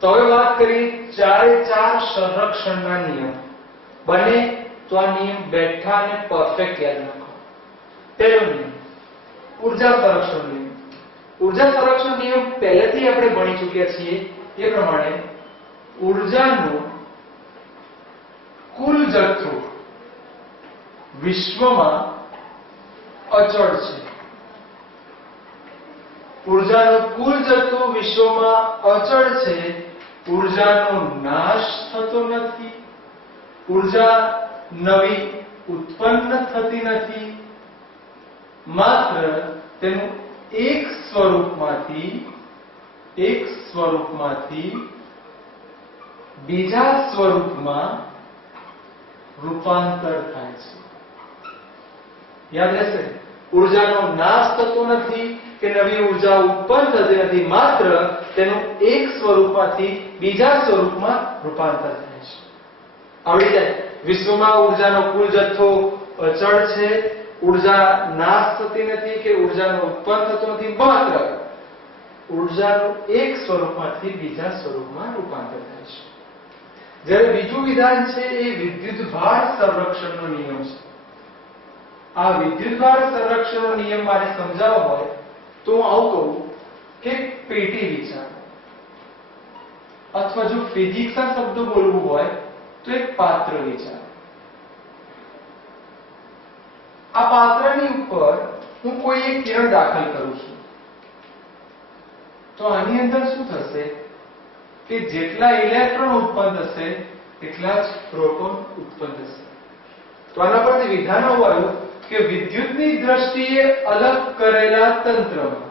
તો હવે વાત કરીએ ચારે ચાર સંરક્ષણના નિયમ. બને તો આ નિયમ બેઠા અને પરફેક્ટ યાદ રાખો. પહેલો નિયમ ઊર્જા સંરક્ષણ નિયમ. ઊર્જા સંરક્ષણ નિયમ પહેલેથી આપણે ભણી ચૂક્યા છીએ એ પ્રમાણે ઊર્જાનો કુલ જથ્થો વિશ્વમાં અચળ છે. ઊર્જાનો કુલ જથ્થો વિશ્વમાં અચળ છે. ઊર્જાનો નાશ થતો નથી. ઊર્જા નવી ઉત્પન્ન થતી નથી. માત્ર તેનું એક સ્વરૂપમાંથી બીજા સ્વરૂપમાં રૂપાંતર થાય છે. યાદ રહેશે, ઊર્જાનો નાશ થતો નથી કે નવી ઊર્જા ઉત્પન્ન થતી નથી. માત્ર તેનું એક સ્વરૂપમાંથી બીજા સ્વરૂપમાં રૂપાંતર થાય છે. આવડી જાય. વિશ્વમાં ઊર્જાનો કુલ જથ્થો અચળ છે. ઊર્જા નાશ થતી નથી કે ઊર્જાનો ઉત્પન્ન થતો નથી. માત્ર ઊર્જાનું એક સ્વરૂપમાંથી બીજા સ્વરૂપમાં રૂપાંતર થાય છે. જ્યારે બીજું વિધાન છે એ વિદ્યુતભાર સંરક્ષણનો નિયમ છે. આ વિદ્યુતભાર સંરક્ષણનો નિયમ મારે સમજાવવો હોય તો હું આવું કહું કે પેટી વિચારો, અથવા જો ફિઝિક્સના શબ્દો બોલવું હોય તો એક પાત્ર વિચારો. આ પાત્રની ઉપર હું કોઈ એક કિરણ દાખલ કરું છું તો આની અંદર શું થશે કે જેટલા ઇલેક્ટ્રોન ઉત્પન્ન થશે એટલા જ પ્રોટોન ઉત્પન્ન થશે. તો આના પરથી વિધાન આવ્યું કે વિદ્યુતની દ્રષ્ટિએ અલગ કરેલા તંત્રમાં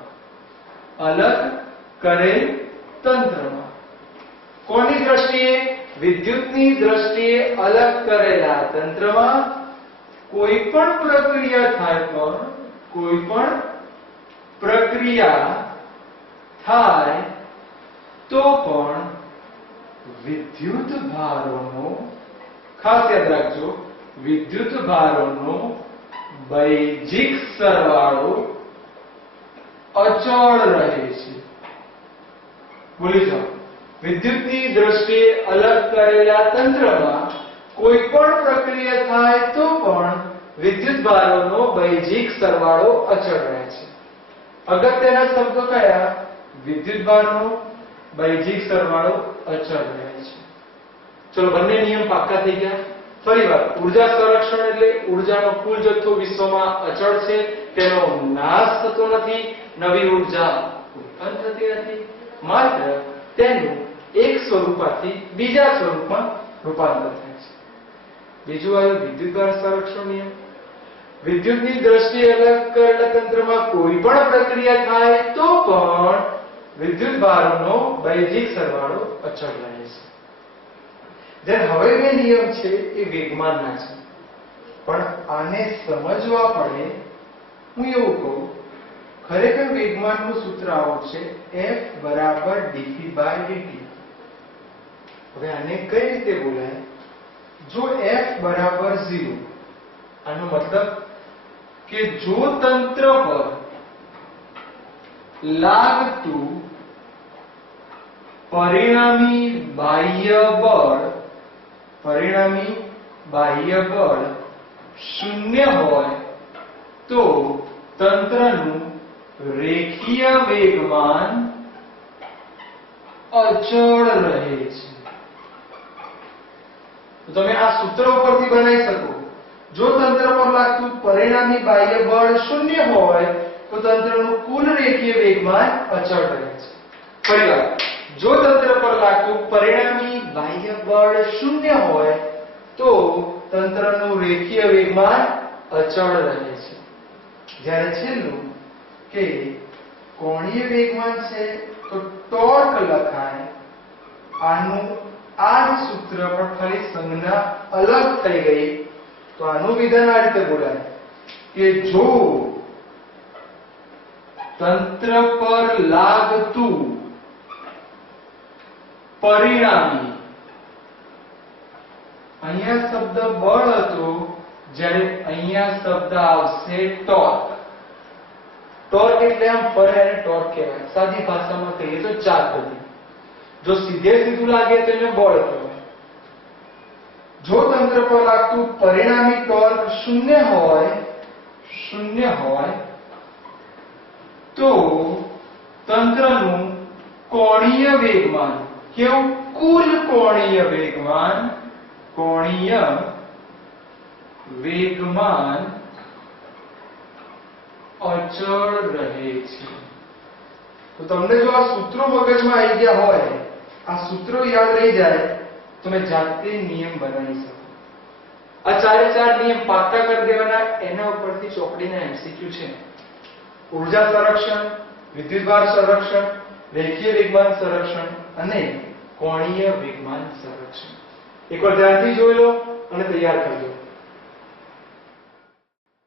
કોની દ્રષ્ટિએ? વિદ્યુતની દ્રષ્ટિએ અલગ કરેલા તંત્રમાં કોઈ પણ પ્રક્રિયા થાય તો પણ વિદ્યુત ભારોનો, ખાસ યાદ રાખજો, વિદ્યુત ભારોનો બૈજિક સરવાળો અચળ રહે છે. ભૂલી જાઓ, વિદ્યુતની દ્રષ્ટિએ અલગ કરેલા તંત્રમાં કોઈ પણ પ્રક્રિયા થાય તો પણ વિદ્યુત ભારોનો બૈજિક સરવાળો અચળ રહે છે. અગત્યના શબ્દો કયા? વિદ્યુત ભારનો બૈજિક સરવાળો અચળ રહે છે. ચલો, બંને નિયમ પાક્કા થઈ ગયા. ફરીવાર, ઊર્જા સંરક્ષણ એટલે ઊર્જાનો કુલ જથ્થો વિશ્વમાં અચળ છે, તેનો નાશ થતો નથી, નવી ઊર્જા ઉત્પન્ન થતી નથી, માત્ર તેનું એક સ્વરૂપમાંથી બીજા સ્વરૂપમાં રૂપાંતર થાય છે. બીજું આવ્યું વિદ્યુતભાર સંરક્ષણ નિયમ. વિદ્યુતની દ્રષ્ટિએ અલગ કરેલા તંત્રમાં કોઈ પણ પ્રક્રિયા થાય તો પણ વિદ્યુત ભારોનો બૈજિક સરવાળો અચળ રહે છે. જ્યારે હવે બે નિયમ છે એ વેગમાનના છે, પણ આને સમજવા પડે. હું એવું કહું, ખરેખર વેગમાનનું સૂત્ર આવું છે, F = dp/dt. હવે આને કઈ રીતે બોલાય? જો F = 0, આનો મતલબ કે જો તંત્ર પર લાગતું પરિણામી બાહ્ય બળ શૂન્ય હોય તો તંત્રનું રેખીય વેગમાન અચળ રહે છે. તો તમે આ સૂત્ર ઉપરથી બનાવી શકો. જો તંત્ર પર લાગતું પરિણામી બાહ્ય બળ શૂન્ય હોય તો તંત્રનું કુલ રેખીય વેગમાન અચળ રહે છે. ફરીવાર, જો તંત્ર પર લાગતું પરિણામી બાહ્ય બળ શૂન્ય હોય તો તંત્રનું રેખીય વેગમાન અચળ રહે છે. જ્યારે છેલ્લું કે કોણીય વેગમાન છે તો ટોર્ક લખાય. આનું આ જ સૂત્ર પણ ખાલી સંજ્ઞા અલગ થઈ ગઈ. તો આનું વિધાન આ રીતે બોલાય કે જો તંત્ર પર લાગતું પરિણામી, અહીંયા શબ્દ બળ હતો, જ્યારે અહીંયા શબ્દ આવશે ટોર્ક. ટોર્ક એટલે આમ ફરે અને ટોર્ક કહેવાય. સાદી ભાષામાં કહીએ તો ચાપ ગતિ. જો સીધે સીધું લાગે તો એને બળ કહેવાય. જો તંત્ર પર લાગતું પરિણામી ટોર્ક શૂન્ય હોય તો તંત્રનું કોણીય વેગમાન, કેવું? કુલ કોણીય વેગમાન અચળ રહે છે. તો તમને જો આ સૂત્રો મગજમાં આવી ગયા હોય, આ સૂત્રો યાદ રહી જાય, તમે જાતે નિયમ બનાવી શકો. આ ચાર નિયમ પાક્કા કરી દેવાના. એના ઉપરથી ચોપડીના એમસીક્યુ છે. ઊર્જા સંરક્ષણ, વિદ્યુતભાર સંરક્ષણ, રેખીય વેગમાન સંરક્ષણ અને કોણીય વેગમાન સંરક્ષણ. એકવાર ધ્યાનથી જોઈ લો અને તૈયાર કરજો.